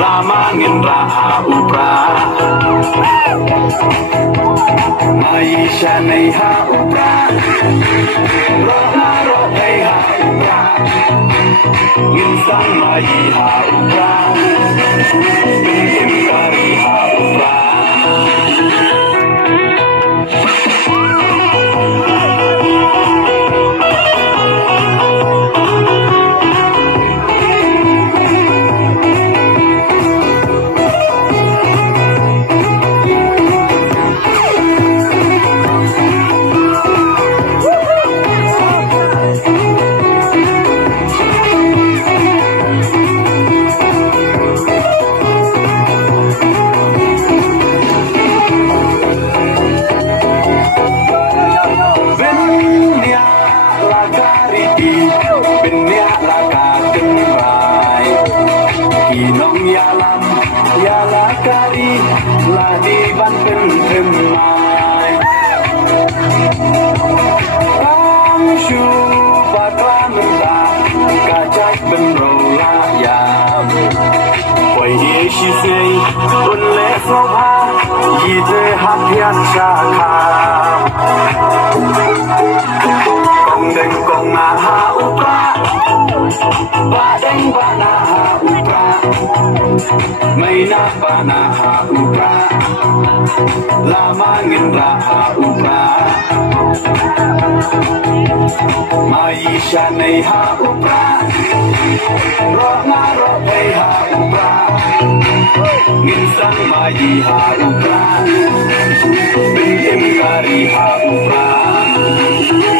lamangin raha upra maisha nei ha upra roha rohai ha upra insan mai ha upra bintim kari ha upra lamangin raha upra maisha nei ha upra rohna rohai ha upra insan mai ha upra bintim kari ha upra